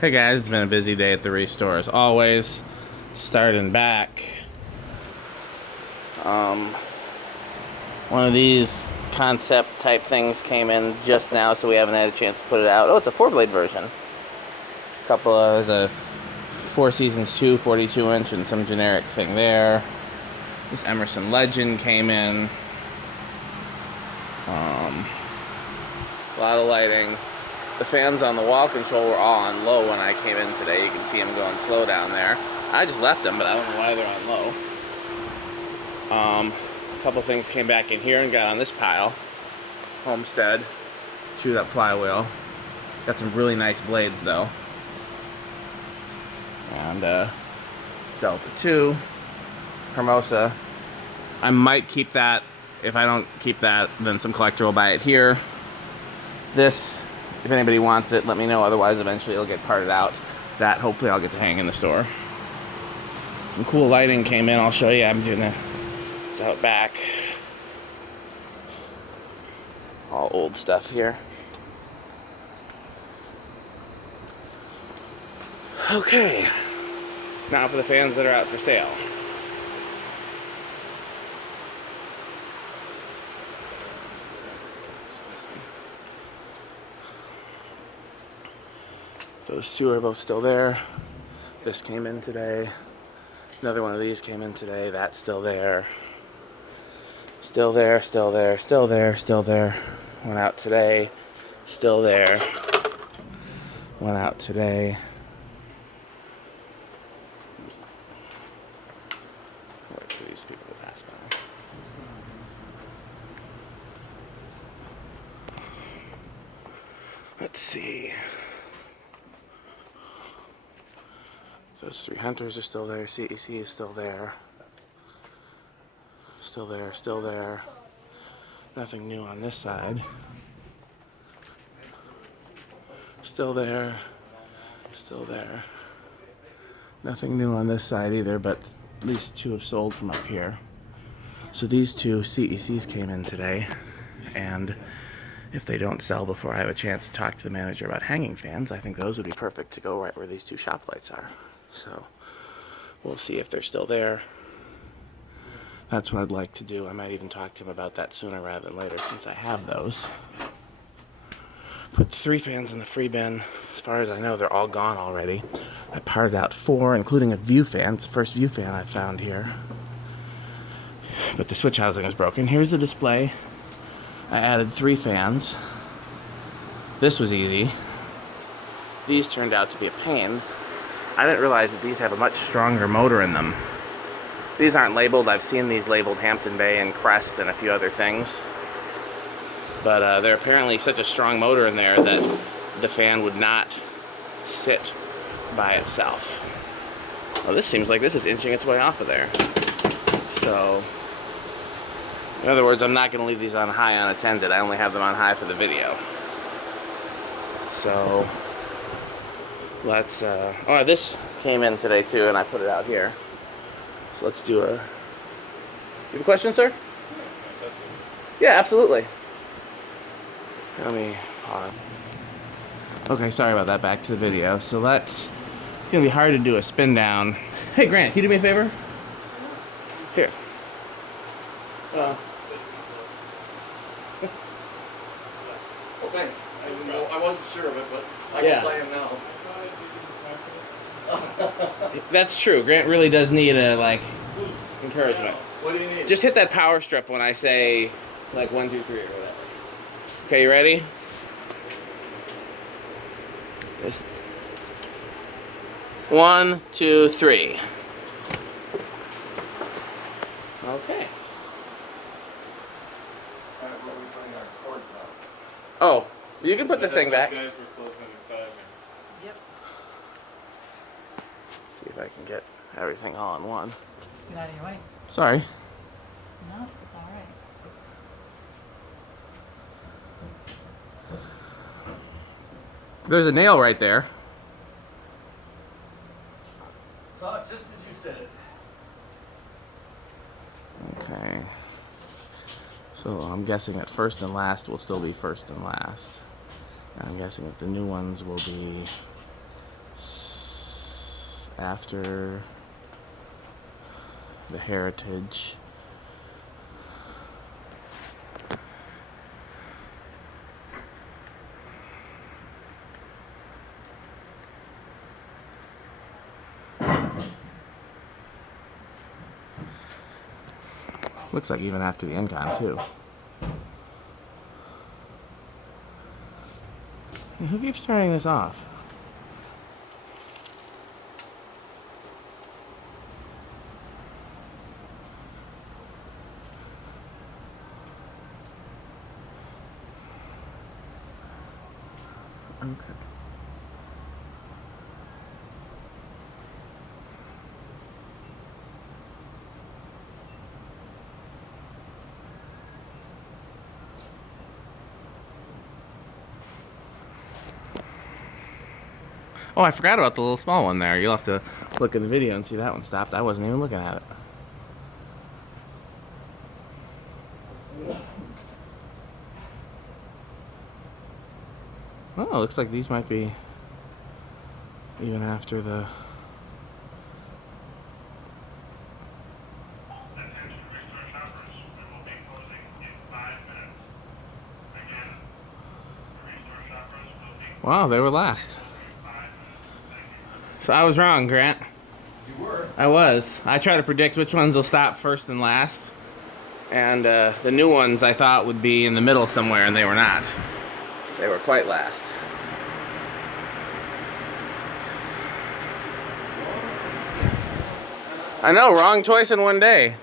Hey guys, it's been a busy day at the restore as always. Starting back. One of these concept type things came in just now, so we haven't had a chance to put it out. Oh, it's a 4-blade version. There's a Four Seasons 2 42-inch and some generic thing there. This Emerson Legend came in. A lot of lighting. The fans on the wall control were all on low when I came in today. You can see them going slow down there. I just left them, but I don't know why they're on low. A couple things came back in here and got on this pile. Homestead, chewed up flywheel. Got some really nice blades though. And Delta 2, Hermosa. I might keep that. If I don't keep that, then some collector will buy it here. This, if anybody wants it, let me know. Otherwise, eventually it'll get parted out. That, hopefully, I'll get to hang in the store. Some cool lighting came in. I'll show you. I'm doing it's out back. All old stuff here. Okay. Now for the fans that are out for sale. Those two are both still there. This came in today. Another one of these came in today. That's still there. Still there, still there, still there, still there. Went out today. Still there. Went out today. Wait for these people to pass by. Let's see. Those three hunters are still there. CEC is still there. Still there, still there. Nothing new on this side. Still there. Still there. Nothing new on this side either, but at least two have sold from up here. So these two CECs came in today, and if they don't sell before I have a chance to talk to the manager about hanging fans, I think those would be perfect to go right where these two shop lights are. So we'll see if they're still there. That's what I'd like to do. I might even talk to him about that sooner rather than later, since I have those. Put 3 fans in the free bin. As far as I know, they're all gone already. I parted out 4, including a view fan. It's the first view fan I found here. But the switch housing is broken. Here's the display. I added 3 fans. This was easy. These turned out to be a pain. I didn't realize that these have a much stronger motor in them. These aren't labeled. I've seen these labeled Hampton Bay and Crest and a few other things. But they're apparently such a strong motor in there that the fan would not sit by itself. Well, this seems like this is inching its way off of there. So, in other words, I'm not going to leave these on high unattended. I only have them on high for the video. So, let's, oh, this came in today too, and I put it out here. So let's do a, you have a question, sir? Yeah, absolutely. Let me pause. Okay, sorry about that, back to the video. So it's gonna be hard to do a spin down. Hey Grant, can you do me a favor? Here. Well, thanks. I wasn't sure of it, but I guess I am now. That's true. Grant really does need a, like, encouragement. What do you need? Just hit that power strip when I say, like, 1, 2, 3 or whatever. Okay, you ready? Just 1, 2, 3. Okay. Oh, you can put the thing back. Guys were closing at 5. Yep. See if I can get everything all in one. Get out of your way. Sorry. No, it's all right. There's a nail right there. Saw it just as you said it. Okay. So I'm guessing that first and last will still be first and last. And I'm guessing that the new ones will be after the heritage. Looks like even after the Incon too. Hey, who keeps turning this off? Okay. Oh, I forgot about the little small one there. You'll have to look in the video and see that one stopped. I wasn't even looking at it. Oh, looks like these might be even after the... Wow, they were last. So I was wrong, Grant. You were? I was. I try to predict which ones will stop first and last. And the new ones I thought would be in the middle somewhere, and they were not. They were quite last. I know, wrong choice in one day.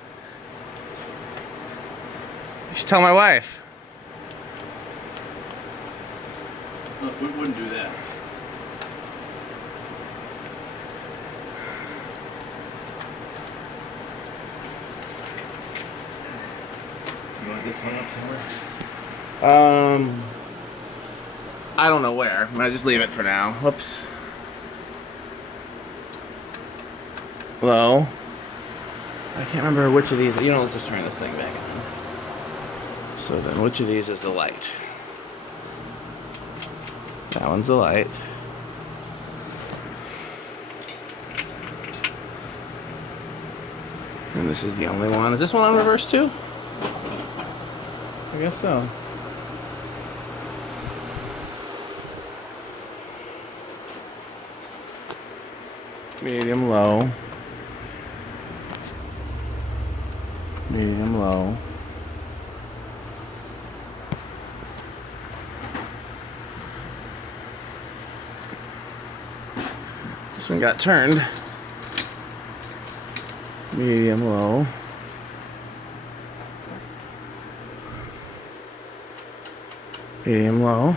You should tell my wife. No, we wouldn't do that. You want this hung up somewhere? I don't know where. I'm gonna just leave it for now. Whoops. Low. I can't remember which of these. You know, let's just turn this thing back on. So then, which of these is the light? That one's the light. And this is the only one. Is this one on reverse too? I guess so. Medium low. Medium low. This one got turned. Medium low. Medium low.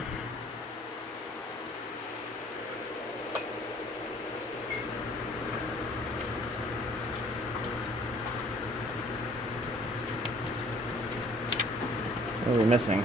What are we missing?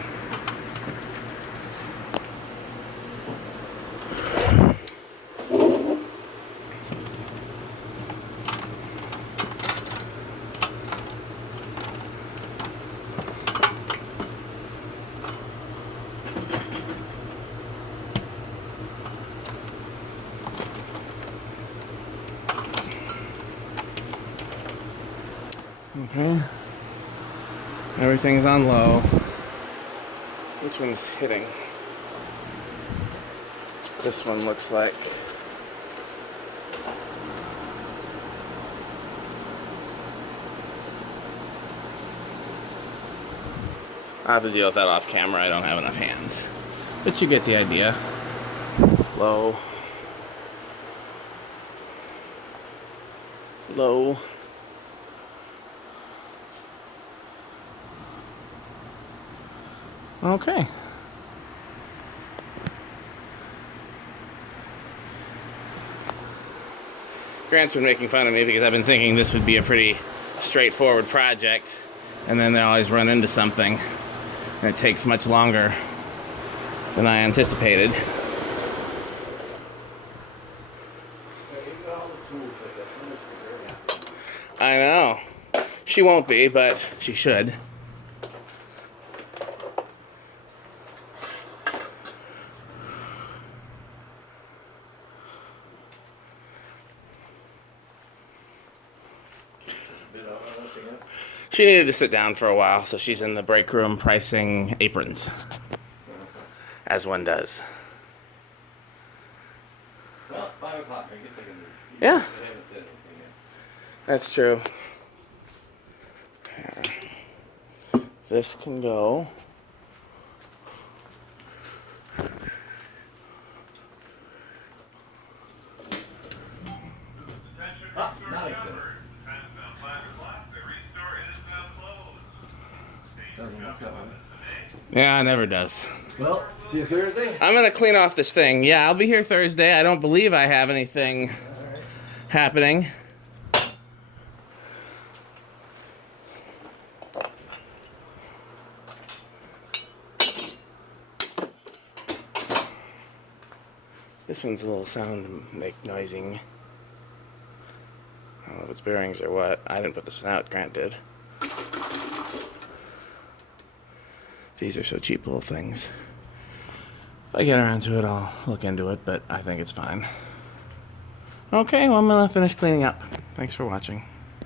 Okay. Everything's on low. Which one's hitting? This one looks like. I'll have to deal with that off camera. I don't have enough hands. But you get the idea. Low. Low. Okay. Grant's been making fun of me because I've been thinking this would be a pretty straightforward project, and then they always run into something, and it takes much longer than I anticipated. I know. She won't be, but she should. pricing it? She needed to sit down for a while, so she's in the break room pricing aprons, as one does. Well, 5 o'clock. I guess I can. Yeah. I haven't said anything yet. That's true. Here. This can go. Ah, now I said it. Doesn't look that way. Yeah, it never does. Well, see you Thursday. I'm gonna clean off this thing. Yeah, I'll be here Thursday. I don't believe I have anything happening. This one's a little sound make noising. I don't know if it's bearings or what. I didn't put this one out, Grant did. These are so cheap little things. If I get around to it, I'll look into it, but I think it's fine. Okay, well, I'm gonna finish cleaning up. Thanks for watching.